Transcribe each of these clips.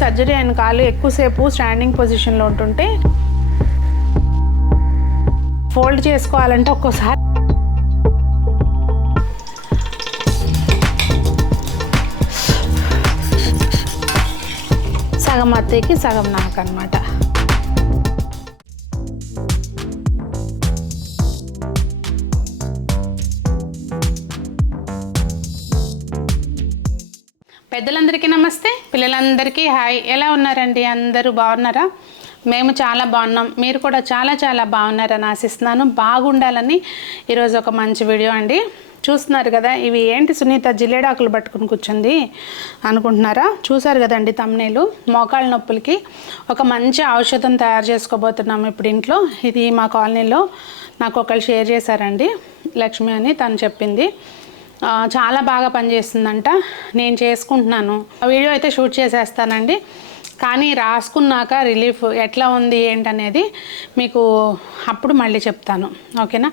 Surgery అయిన కాలు ఎక్కువసేపు స్టాండింగ్ పొజిషన్లో ఉంటుంటే ఫోల్డ్ చేసుకోవాలంటే ఒక్కోసారి సగం అత్తయ్యకి సగం నాకు అనమాట. పెద్దలందరికీ నమస్తే, పిల్లలందరికీ హాయ్. ఎలా ఉన్నారండి? అందరూ బాగున్నారా? మేము చాలా బాగున్నాం. మీరు కూడా చాలా చాలా బాగున్నారని ఆశిస్తున్నాను. బాగుండాలని ఈరోజు ఒక మంచి వీడియో అండి. చూస్తున్నారు కదా, ఇవి ఏంటి సునీత జిల్లేడాకులు పట్టుకుని కూర్చుంది అనుకుంటున్నారా? చూసారు కదండి తమ్నేలు. మోకాళ్ళ నొప్పులకి ఒక మంచి ఔషధం తయారు చేసుకోబోతున్నాము ఇప్పుడు ఇంట్లో. ఇది మా కాలనీలో నాకు ఒకళ్ళు షేర్ చేశారండి, లక్ష్మి అని తను చెప్పింది. చాలా బాగా పనిచేస్తుందంట. నేను చేసుకుంటున్నాను, వీడియో అయితే షూట్ చేసేస్తానండి. కానీ రాసుకున్నాక రిలీఫ్ ఎట్లా ఉంది ఏంటనేది మీకు అప్పుడు మళ్ళీ చెప్తాను, ఓకేనా?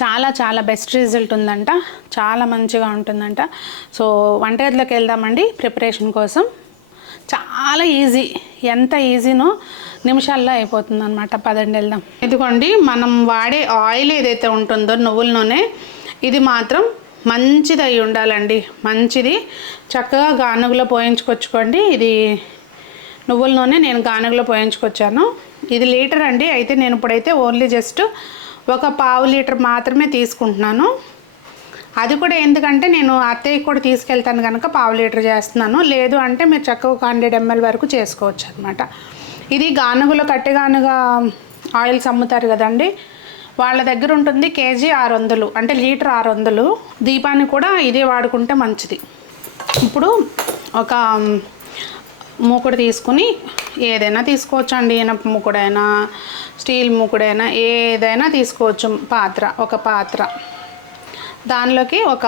చాలా చాలా బెస్ట్ రిజల్ట్ ఉందంట, చాలా మంచిగా ఉంటుందంట. సో వంటగదిలోకి వెళ్దామండి ప్రిపరేషన్ కోసం. చాలా ఈజీ, ఎంత ఈజీనో నిమిషాల్లో అయిపోతుంది అనమాట. పదండి వెళ్దాం. ఇదిగోండి, మనం వాడే ఆయిల్ ఏదైతే ఉంటుందో నువ్వుల నూనె, ఇది మాత్రం మంచిది అయి ఉండాలండి. మంచిది, చక్కగా గానుగలో పోయించుకొచ్చుకోండి. ఇది నువ్వుల నూనె నేను గానుగలో పోయించుకొచ్చాను. ఇది లీటర్ అండి. అయితే నేను ఇప్పుడైతే ఓన్లీ జస్ట్ ఒక పావు లీటర్ మాత్రమే తీసుకుంటున్నాను. అది కూడా ఎందుకంటే నేను అత్తయ్యకి కూడా తీసుకెళ్తాను కనుక పావు లీటర్ చేస్తున్నాను. లేదు అంటే మీరు చక్కగా 100 ml వరకు చేసుకోవచ్చు అనమాట. ఇది గానుగలో కట్టె గానుగ ఆయిల్స్ అమ్ముతారు కదండి, వాళ్ళ దగ్గర ఉంటుంది. కేజీ 600, అంటే లీటర్ 600. దీపాన్ని కూడా ఇదే వాడుకుంటే మంచిది. ఇప్పుడు ఒక మూకుడు తీసుకుని, ఏదైనా తీసుకోవచ్చు అండి, ఇనప మూకుడైనా స్టీల్ మూకుడైనా ఏదైనా తీసుకోవచ్చు. పాత్ర, ఒక పాత్ర, దానిలోకి ఒక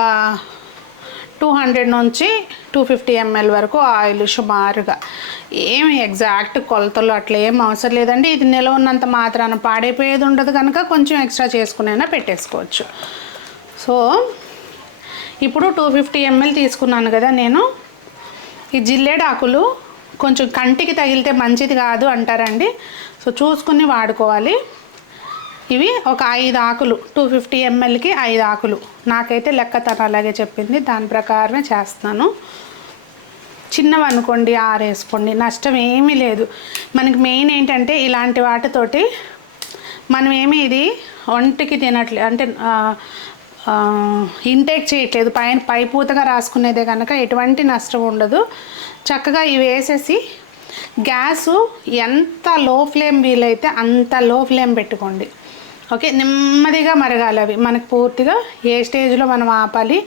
200 నుంచి 250 ml వరకు ఆయిల్ సుమారుగా. ఏమి ఎగ్జాక్ట్ కొలతలు అట్లా ఏం అవసరం లేదండి. ఇది నిలవ ఉన్నంత మాత్రాన పాడైపోయేది ఉండదు కనుక కొంచెం ఎక్స్ట్రా చేసుకునైనా పెట్టేసుకోవచ్చు. సో ఇప్పుడు 250 ml తీసుకున్నాను కదా నేను. ఈ జిల్లేడాకులు కొంచెం కంటికి తగిలితే మంచిది కాదు అంటారండి. సో చూసుకుని వాడుకోవాలి. ఇవి ఒక 5 ఆకులు, 250 mlకి 5 ఆకులు. నాకైతే లెక్క తను అలాగే చెప్పింది, దాని ప్రకారమే చేస్తున్నాను. చిన్నవి అనుకోండి 6 వేసుకోండి, నష్టం ఏమీ లేదు. మనకి మెయిన్ ఏంటంటే ఇలాంటి వాటితోటి మనం ఏమీ ఇది ఒంటికి తినట్లేదు, అంటే ఇంటేక్ చేయట్లేదు. పై పూతగా రాసుకునేదే కనుక ఎటువంటి నష్టం ఉండదు. చక్కగా ఇవి వేసేసి గ్యాసు ఎంత లో ఫ్లేమ్ వీలైతే అంత లో ఫ్లేమ్ పెట్టుకోండి, ఓకే? నెమ్మదిగా మరగాలి అవి. మనకు పూర్తిగా ఏ స్టేజ్లో మనం ఆపాలి,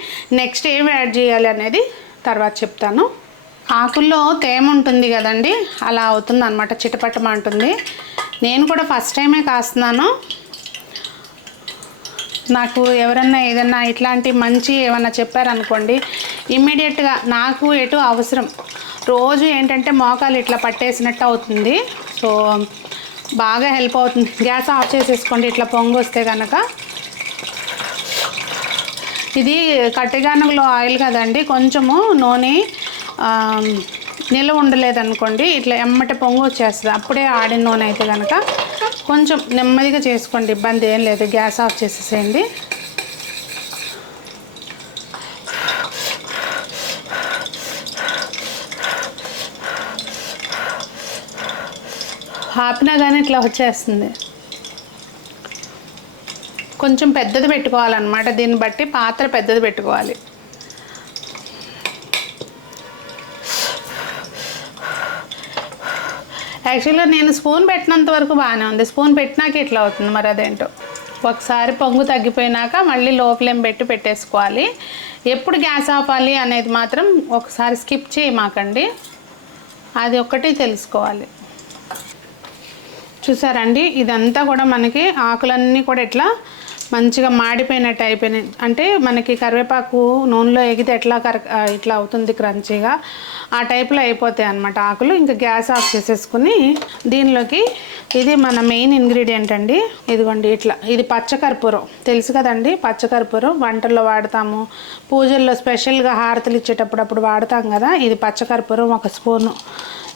నెక్స్ట్ ఏమి యాడ్ చేయాలి అనేది తర్వాత చెప్తాను. ఆకుల్లో తేమ ఉంటుంది కదండి, అలా అవుతుంది అనమాట, చిటపట్టమంటుంది. నేను కూడా ఫస్ట్ టైమే కాస్తున్నాను. నాకు ఎవరన్నా ఏదన్నా ఇట్లాంటి మంచి ఏమన్నా చెప్పారనుకోండి, ఇమ్మీడియట్గా నాకు ఎటు అవసరం, రోజు ఏంటంటే మోకాలు ఇట్లా పట్టేసినట్టు అవుతుంది. సో బాగా హెల్ప్ అవుతుంది. గ్యాస్ ఆఫ్ చేసేసుకోండి ఇట్లా పొంగు వస్తే కనుక. ఇది కట్టెగానుగలో ఆయిల్ కదండి, కొంచెము నూనె నిల్వ ఉండలేదనుకోండి ఇట్లా ఎమ్మటి పొంగు వచ్చేస్తుంది. అప్పుడే ఆడిన నూనె అయితే కనుక కొంచెం నెమ్మదిగా చేసుకోండి, ఇబ్బంది ఏం లేదు. గ్యాస్ ఆఫ్ చేసేసేయండి. ఆపినా కానీ ఇట్లా వచ్చేస్తుంది. కొంచెం పెద్దది పెట్టుకోవాలన్నమాట, దీన్ని బట్టి పాత్ర పెద్దది పెట్టుకోవాలి. యాక్చువల్గా నేను స్పూన్ పెట్టినంత వరకు బాగానే ఉంది, స్పూన్ పెట్టినాక ఇట్లా అవుతుంది, మరి అదేంటో. ఒకసారి పొంగు తగ్గిపోయినాక మళ్ళీ లో ఫ్లేమ్ పెట్టేసుకోవాలి. ఎప్పుడు గ్యాస్ ఆపాలి అనేది మాత్రం ఒకసారి స్కిప్ చేయమాకండి, అది ఒక్కటి తెలుసుకోవాలి. చూసారండి, ఇదంతా కూడా మనకి ఆకులన్నీ కూడా ఇట్లా మంచిగా మాడిపోయినట్టు అయిపోయినాయి. అంటే మనకి కరివేపాకు నూనెలో ఎగితే ఇట్లా అవుతుంది క్రంచీగా, ఆ టైప్లో అయిపోతాయి అన్నమాట ఆకులు. ఇంకా గ్యాస్ ఆఫ్ చేసేసుకుని దీనిలోకి ఇది మన మెయిన్ ఇంగ్రీడియంట్ అండి. ఇదిగోండి ఇట్లా, ఇది పచ్చకర్పూరం తెలుసు కదండి. పచ్చకర్పూరం వంటల్లో వాడతాము, పూజల్లో స్పెషల్గా హారతులు ఇచ్చేటప్పుడు వాడతాం కదా. ఇది పచ్చకర్పూరం 1 స్పూను.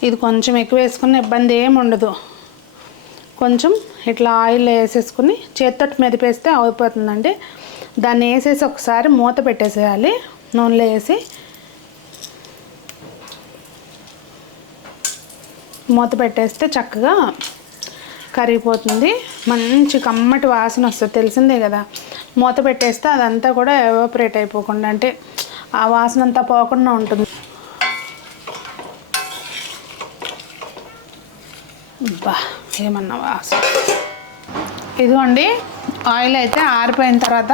ఇది కొంచెం ఎక్కువ వేసుకున్న ఇబ్బంది ఏమి ఉండదు. కొంచెం ఇట్లా ఆయిల్ వేసేసుకుని చేత్తోటి మెదిపేస్తే అయిపోతుందండి. దాన్ని వేసేసి ఒకసారి మూత పెట్టేసేయాలి. నూనెలో వేసి మూత పెట్టేస్తే చక్కగా కరిగిపోతుంది. మంచి కమ్మటి వాసన వస్తుంది, తెలిసిందే కదా. మూత పెట్టేస్తే అదంతా కూడా ఎవాపరేట్ అయిపోకుండా, అంటే ఆ వాసన అంతా పోకుండా ఉంటుంది. బా ఏమన్నా వాసన. ఇదిగోండి ఆయిల్ అయితే ఆరిపోయిన తర్వాత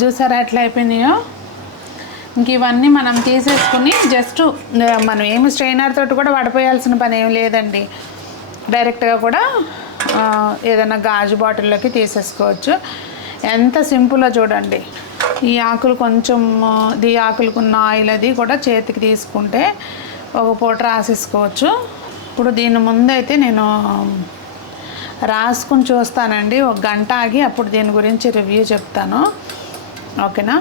చూసారా ఎట్లా అయిపోయినాయో. ఇంక ఇవన్నీ మనం తీసేసుకుని జస్ట్ మనం ఏమి స్ట్రైనర్ తోటి కూడా వడపోయాల్సిన పని ఏమి లేదండి. డైరెక్ట్గా కూడా ఏదైనా గాజు బాటిల్లోకి తీసేసుకోవచ్చు. ఎంత సింపుల్లో చూడండి. ఈ ఆకులు కొంచెం ఈ ఆకులకున్న ఆయిల్ అది కూడా చేతికి తీసుకుంటే ఒక పూట రాసేసుకోవచ్చు. ఇప్పుడు దీని ముందైతే నేను రాసుకుని చూస్తానండి. ఒక గంట ఆగి అప్పుడు దీని గురించి రివ్యూ చెప్తాను, ఓకేనా.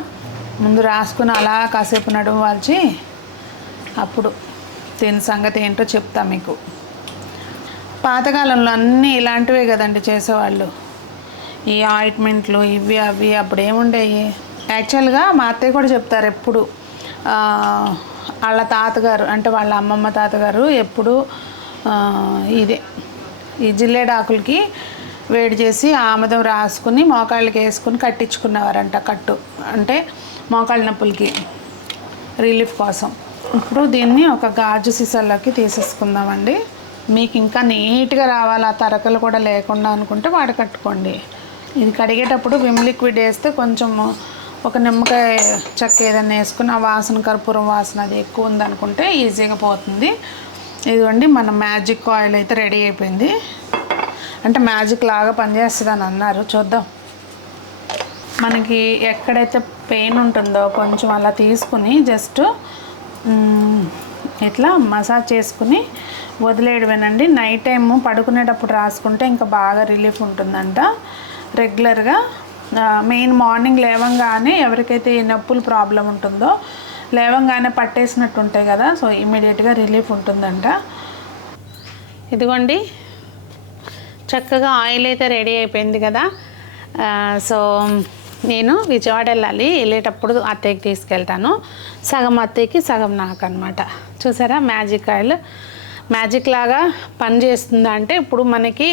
ముందు రాసుకుని అలా కాసేపు నడుము వాల్చి అప్పుడు దీని సంగతి ఏంటో చెప్తా మీకు. పాతకాలంలో అన్నీ ఇలాంటివే కదండి చేసేవాళ్ళు. ఈ ఆయింట్మెంట్లు ఇవి అవి అప్పుడు ఏముండేవి. యాక్చువల్గా మా అత్తయ్య కూడా చెప్తారు ఎప్పుడు, వాళ్ళ తాతగారు అంటే వాళ్ళ అమ్మమ్మ తాతగారు ఎప్పుడు ఇదే ఈ జిల్లేడాకులకి వేడి చేసి ఆముదం రాసుకుని మోకాళ్ళకి వేసుకుని కట్టించుకునేవారంట. కట్టు అంటే మోకాళ్ళ నొప్పులకి రిలీఫ్ కోసం. ఇప్పుడు దీన్ని ఒక గాజు సీసాలోకి తీసేసుకుందామండి. మీకు ఇంకా నీట్గా రావాలి, ఆ తరకలు కూడా లేకుండా అనుకుంటే వాడు కట్టుకోండి. ఇది కడిగేటప్పుడు విమ్ లిక్విడ్ వేస్తే కొంచెం ఒక నిమ్మకాయ చెక్క ఏదైనా వేసుకుని ఆ వాసన కర్పూరం వాసన అది ఎక్కువ ఉందనుకుంటే ఈజీగా పోతుంది. ఇదిగోండి మన మ్యాజిక్ ఆయిల్ అయితే రెడీ అయిపోయింది. అంటే మ్యాజిక్ లాగా పనిచేస్తుందని అన్నారు, చూద్దాం. మనకి ఎక్కడైతే పెయిన్ ఉంటుందో కొంచెం అలా తీసుకుని జస్ట్ ఇట్లా మసాజ్ చేసుకుని వదిలేయడమేనండి. నైట్ టైం పడుకునేటప్పుడు రాసుకుంటే ఇంకా బాగా రిలీఫ్ ఉంటుందంట. రెగ్యులర్గా మెయిన్ మార్నింగ్ లేవంగానే ఎవరికైతే ఈ నొప్పుల ప్రాబ్లం ఉంటుందో లేవంగానే పట్టేసినట్టు ఉంటాయి కదా, సో ఇమీడియట్గా రిలీఫ్ ఉంటుందంట. ఇదిగోండి చక్కగా ఆయిల్ అయితే రెడీ అయిపోయింది కదా. సో నేను విజయవాడ వెళ్ళేటప్పుడు అత్తయ్యకి తీసుకెళ్తాను. సగం అత్తయ్యకి సగం నాకు అనమాట. చూసారా మ్యాజిక్ ఆయిల్ మ్యాజిక్ లాగా పనిచేస్తుందా అంటే, ఇప్పుడు మనకి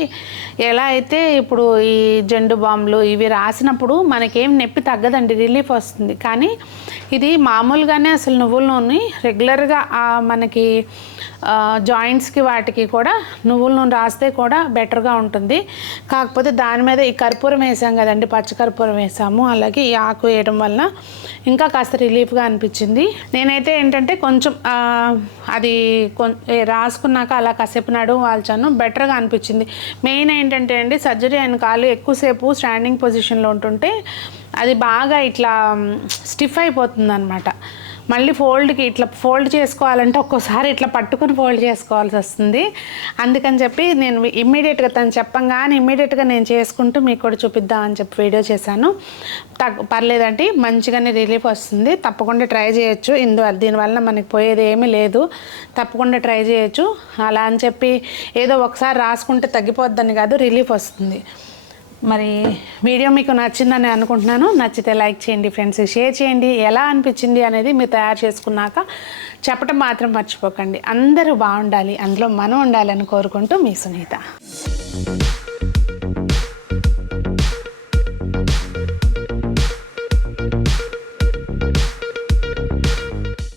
ఎలా అయితే ఇప్పుడు ఈ జెండు బాంబులు ఇవి రాసినప్పుడు మనకేం నొప్పి తగ్గదండి, రిలీఫ్ వస్తుంది. కానీ ఇది మామూలుగానే అసలు నువ్వుల నూనె రెగ్యులర్గా మనకి జాయింట్స్కి వాటికి కూడా నువ్వుల నూనె రాస్తే కూడా బెటర్గా ఉంటుంది. కాకపోతే దాని మీద ఈ కర్పూరం వేసాం కదండి, పచ్చ కర్పూరం వేసాము, అలాగే ఈ ఆకు వేయడం వల్ల ఇంకా కాస్త రిలీఫ్గా అనిపించింది. నేనైతే ఏంటంటే కొంచెం అది రాసుకున్నాక అలా కాసేపు నడుము వాల్చాను, బెటర్గా అనిపించింది. మెయిన్ ఏంటంటే అండి, సర్జరీ అయిన కాళ్ళు ఎక్కువసేపు స్టాండింగ్ పొజిషన్లో ఉంటుంటే అది బాగా ఇట్లా స్టిఫ్ అయిపోతుంది అనమాట. మళ్ళీ ఫోల్డ్కి ఇట్లా ఫోల్డ్ చేసుకోవాలంటే ఒక్కోసారి ఇట్లా పట్టుకుని ఫోల్డ్ చేసుకోవాల్సి వస్తుంది. అందుకని చెప్పి నేను ఇమ్మీడియట్గా తను చెప్పంగానే ఇమ్మీడియట్గా నేను చేసుకుంటూ మీకు కూడా చూపిద్దామని చెప్పి వీడియో చేశాను. పర్లేదండి, మంచిగానే రిలీఫ్ వస్తుంది. తప్పకుండా ట్రై చేయొచ్చు. దీనివల్ల మనకి పోయేది ఏమీ లేదు, తప్పకుండా ట్రై చేయొచ్చు. అలా అని చెప్పి ఏదో ఒకసారి రాసుకుంటే తగ్గిపోద్దని కాదు, రిలీఫ్ వస్తుంది. మరి వీడియో మీకు నచ్చిందని అనుకుంటున్నాను. నచ్చితే లైక్ చేయండి ఫ్రెండ్స్, షేర్ చేయండి. ఎలా అనిపించింది అనేది మీరు తయారు చేసుకున్నాక చెప్పడం మాత్రం మర్చిపోకండి. అందరూ బాగుండాలి, అందులో మనం ఉండాలని కోరుకుంటూ మీ సునీత.